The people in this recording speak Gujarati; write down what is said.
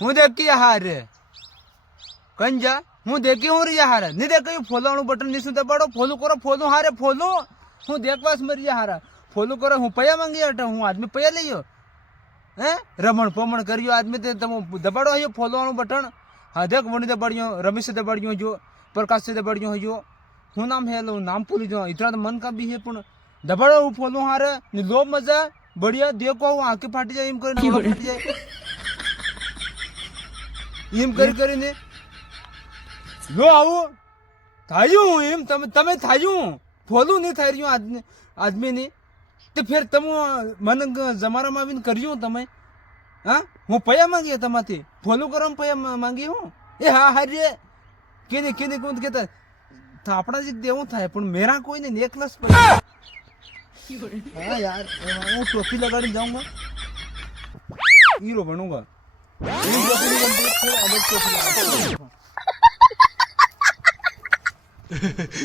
હું દેખી હાર કંજા હું દેખી હું રહ્યા હારે નહીં દેખ ફોલાવાનું બટન નીચું દબાડો ફોલું કરો ફોલું હારે ફોલું હું દેખવાસ મરી હારા ફોલું કરો હું પૈયા માંગી હટા હું આદમી પૈયા લઈયો હે રમણ પમણ કર્યો આદમી તે તમે દબાડો હયો ફોલવાનું બટન હા દેખ વણી દબાડ્યો રમેશ દબાડ્યો જો પ્રકાશ દબાડ્યો હયો હું નામ હેલો નામ ભૂલી જાઉં इतना तो मन का भी है પણ દબાડો હું ફોલું હારે ને લો મજા બઢિયા દેખો હું આંખે ફાટી જાય એમ કરીને ફાટી જાય એમ કરીને લો આવું થાયું એમ તમે થાયું ફોલું નહીં થઈ રહ્યું આદમીની તે ફેર તમે મને જમારામાં આવીને કર્યું તમે હા હું પૈયા માંગીએ તમાથી ફોલું કરવા પૈયા માંગીએ હું એ હા હારી કેને કોણ કહેતા આપણા જ દેવું થાય પણ મેરા કોઈ નહીં એકલસ પૈયા હા યાર હું ટોપી લગાડી જાઉંગા હીરો बनूंगा